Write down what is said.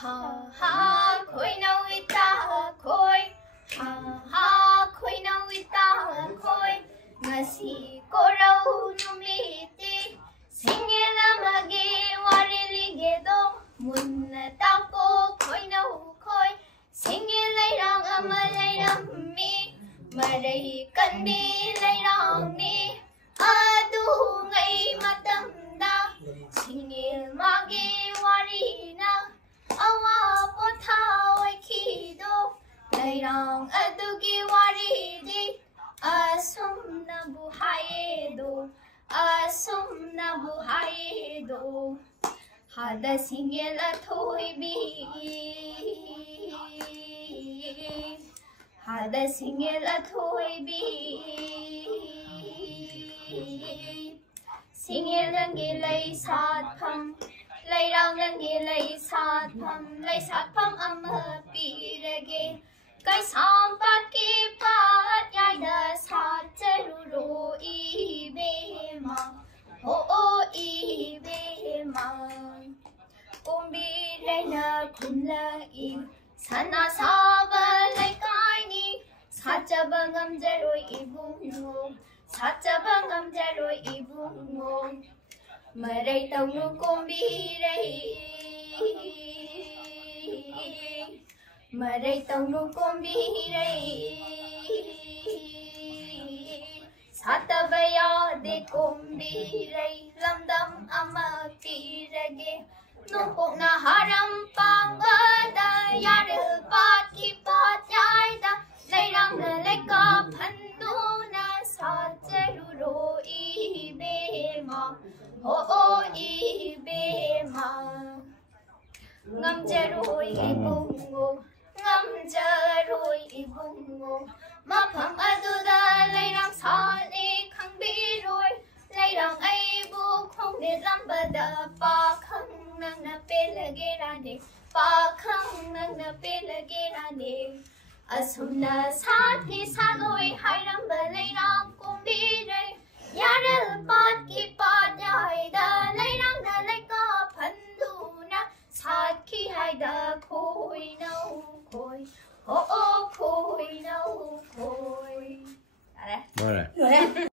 ha ha khoi nau ita khoi ha ha khoi nau ita khoi ngasi ko rau numit singela mage warili gedo munna ta ko khoi nau khoi singela rang amalai ram mi marai kandi lai rang ni adu ngai matam da singel mage warina awa potha oi khido lai rang adu gi waridi asumna buhaido hada singela thoibi hada singela thoibi singelangi lai sat pham lai rangangi lai sat pham amma pirage kai sampat ki pat yaida sat charuro ibema o ibema kumbi reina kunla I sana saba lai kai ni sajabangam jaroi ibungo sajabangam jaroi ibungo marai taunu kumbi rei marai taunu kumbi rei satabaya de kumbi rei lamdam ama pirage nupok na haram pangada yar pat ki pat yaida lai rang na lai ka phandu na sajaruro ibema o ibema ngamjaroi ibungo mafam aduda lai rang sale khangbiroi lai rang aibu khongde lambada pa khang nangna pelage rane pa khang nangna pelage rane asumna sathi saloi hairam balai rang kumbi re yar pat ki pa